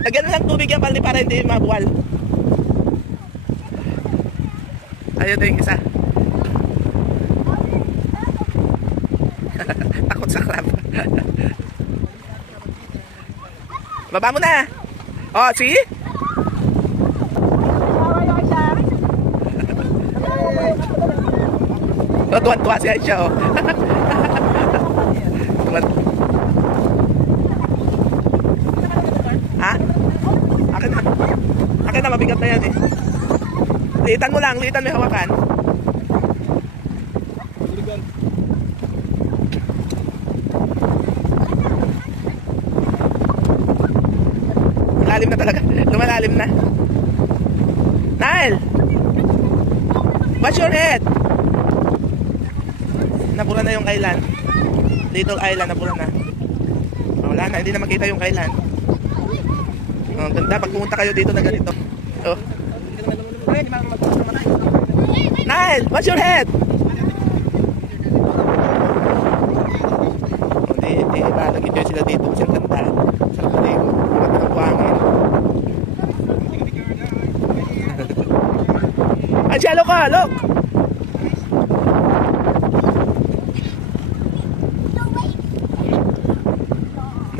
Lagyan na lang tubig yan, Paldi, para hindi mabuwal. Ayun na yung isa. Takot sa crab. Baba mo na. Oh, see? Oh, tuwan-tuwa siya siya, oh. Tuwan. Ha? Akin na. Akin na, mabigat na yan eh. Liitan mo lang, liitan may hawakan. Lalim na talaga. Lumalalim na. Nile! What's your head? Napura na yung island. Little island, napura na. Wala na, hindi na makita yung island. Ganda, pag pumunta kayo dito na ganito. Oh. Nile, what's your head? Hindi ba, nag-enjoy sila dito kasi ang ganda. Sarap na dito. Maganda ng buhangin. Ansyalo ka, look!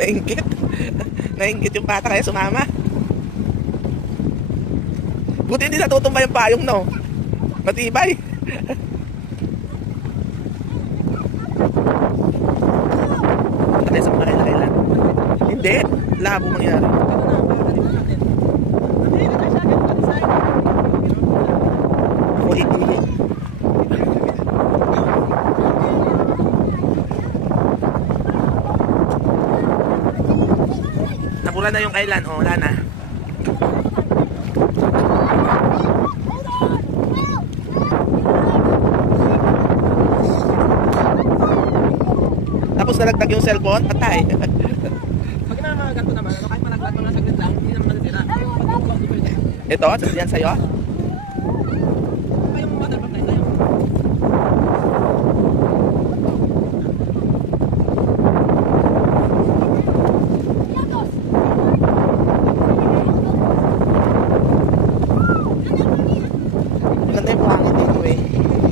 Nainggit. Nainggit yung bata kaya sumama. Buti hindi natutumba yung payong, no? Matibay. Punta tayo sa mga kailan. Hindi. Labo mangyari. Uy. Napula na yung kailan. O, wala na. Tapos nalagdag yung cellphone, patay. Pag namamagat ko naman, kahit malaglag mo na saglit lang, hindi naman natira. Ito, yan sa'yo. Pa yung waterpump na ito, yung... Maganda yung buhangin dito eh.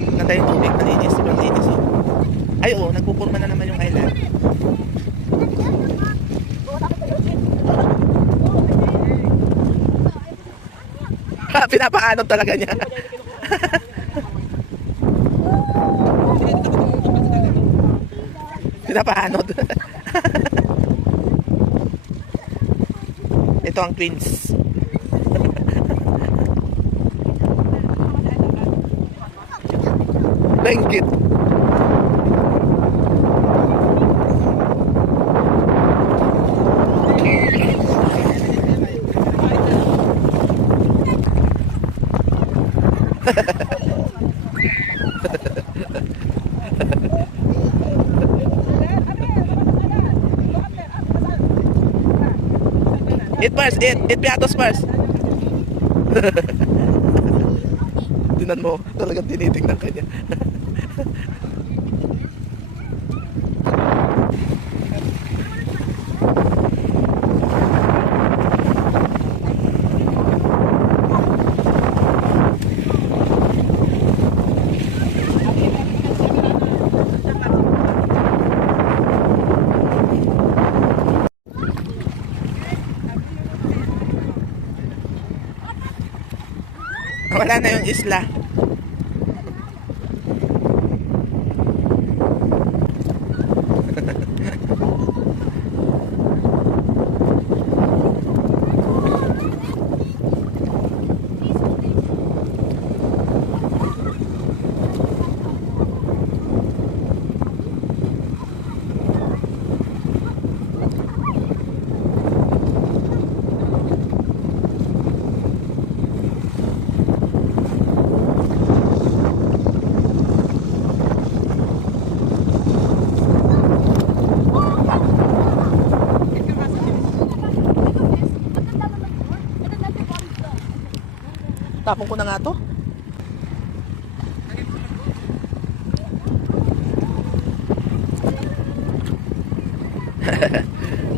Maganda yung tubig, malinis, sobrang linis eh. Ay oo, nagpupurma na naman yung island. Pinapaanod talaga niya. Pinapaanod. Ito ang twins. Nainggit. Eat first, eat piatos first. Tinan mo, talagang tinitingnan ka niya. Wala na yung isla. Tapon ko na nga to.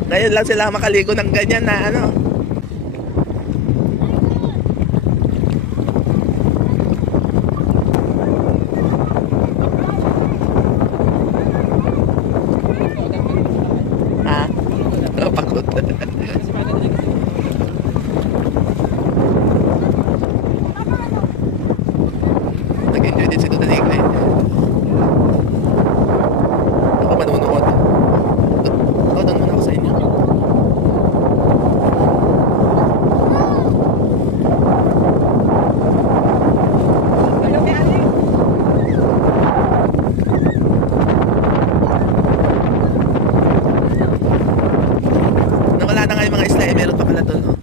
Ngayon lang sila makaligo ng ganyan na ano. Ha? Pagod. Nag-enjoy din si Dudaligo eh. Ako manunood. Doon muna ako sa inyo. Nawala na nga yung mga isla eh. Meron pa pala doon. Oh.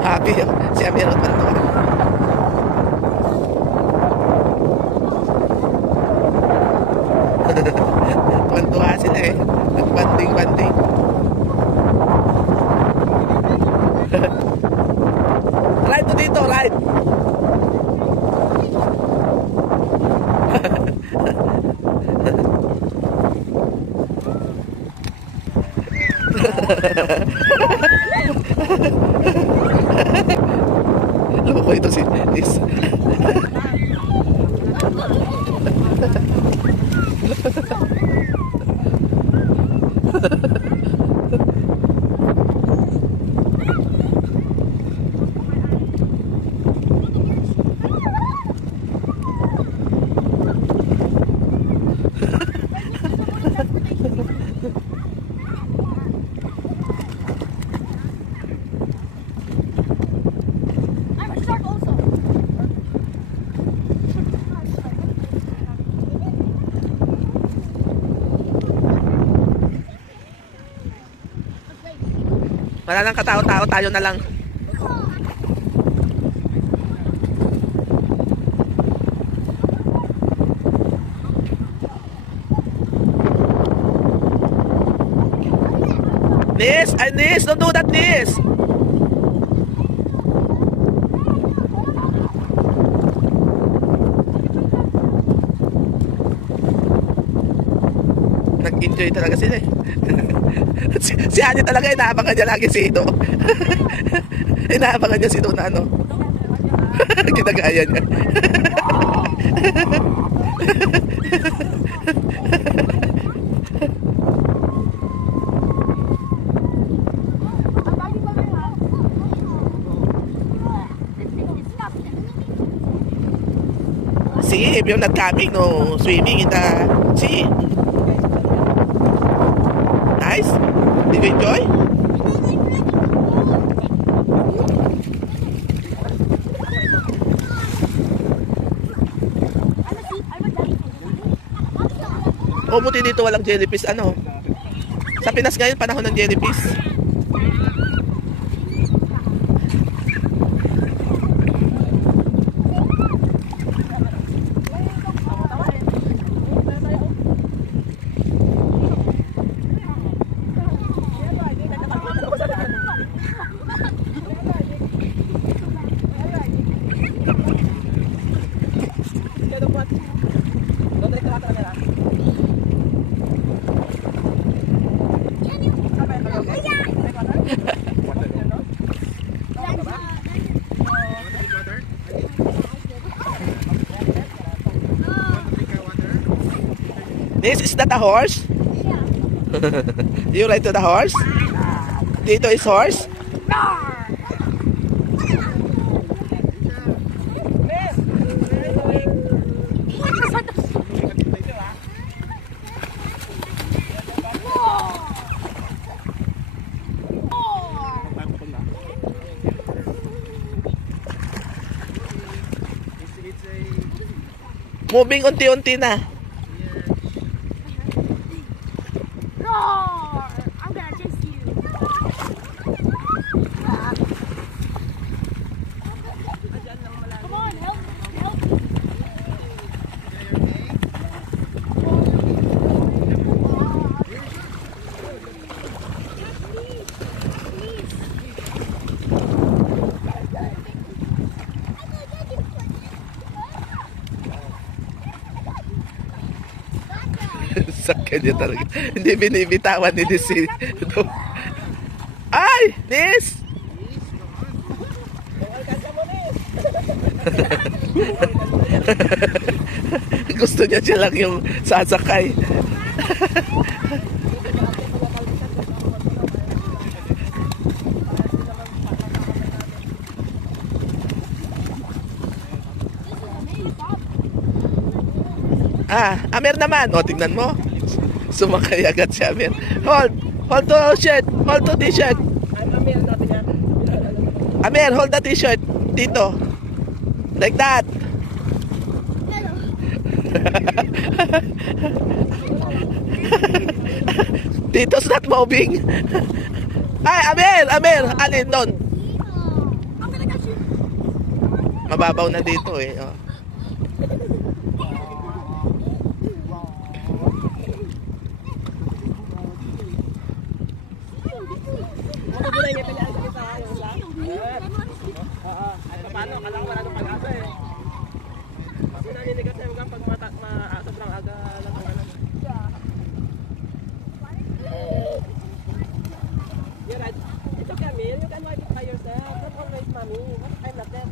Happy. Si Amirot pa ito. Tuwan-tuwa sila eh. Nag-banding-banding. Ride to dito, ride. Loko ito si Liz. I'm a shark also. Wala nang katao-tao, tayo na lang. Nis! Ay, Nis! Don't do that, Nis! Nag-enjoy talaga sila eh. Si Ani talaga, inaabangan niya lagi si Ito. Inaabangan niya si Ito na ano. Ginagaya niya. See, if you're not coming, no swimming in the sea. Nice? Did you enjoy? O buti dito walang jellyfish ano. Sa Pinas ngayon panahon ng jellyfish. This is that a horse? Do you ride to the horse? Dito is horse? Moving unti-unti na. Roar! I'm gonna chase you. Come on, help! Help! Sakyan niya talaga. Hindi binibitawan ni Nis. Ay! Nis! Gusto niya siya lang yung sasakay. Amer naman. O, tingnan mo. Sumakay agad si Amer. Hold. Hold to shirt. Hold to t-shirt. Amer, hold the t-shirt. Dito. Like that. Tito's not moving. Ay, Amer, alin doon? I'm gonna catch you. Mababaw na dito eh. Oh. Magagulay niya pala ang sa yung lang. Oo. Ay, paano? Kala ko wala nung pag-asa eh. Kasi naninigas na yung gang pag sobrang aga lang ang ano. You're right. It's okay, Amir. You can wipe it by yourself. Not always, mommy. I'm not there.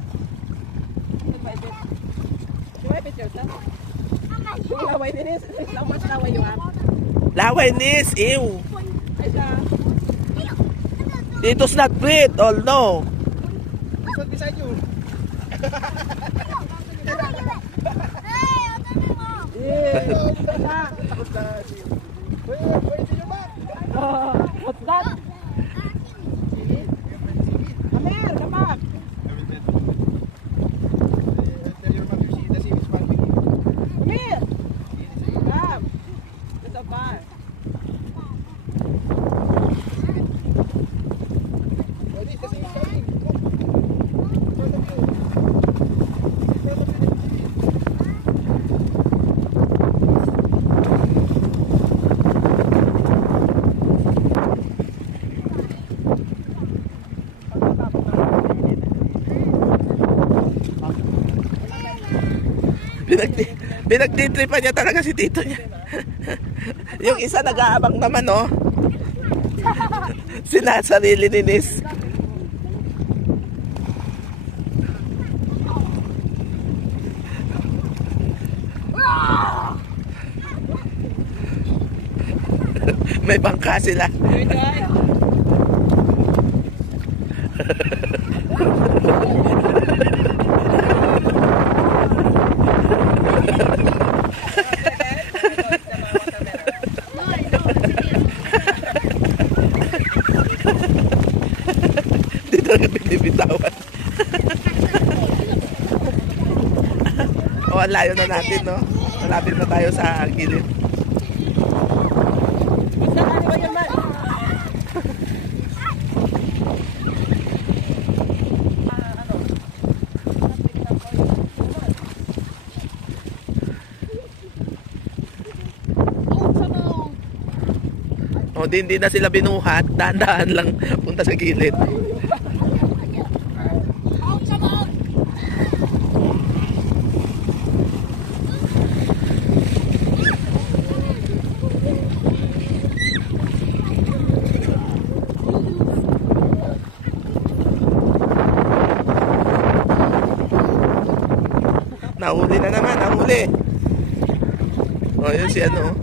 You can wipe it. You wipe it yourself. Yung laway din is, how much laway you have? Laway, Nis. Ew. Ay siya. Tito's not breathe. Oh, no. This one beside you. Yeah. Takot na siya. Where is your back? What's that? Amir, come back. Amir! Come. It's so far. Pinagtitripan niya talaga si tito niya. Yung isa nag-aabang naman, oh. Sinasarili ni Nis. May bangka sila. Good guy. Hindi talaga binibitawan. O, ang layo na natin, no? Malapit na tayo sa gilid. Ano ba yun, man? O, hindi na sila binuhat. Dahan-dahan lang punta sa gilid. Nahuli na naman, nahuli. O, yun si ano.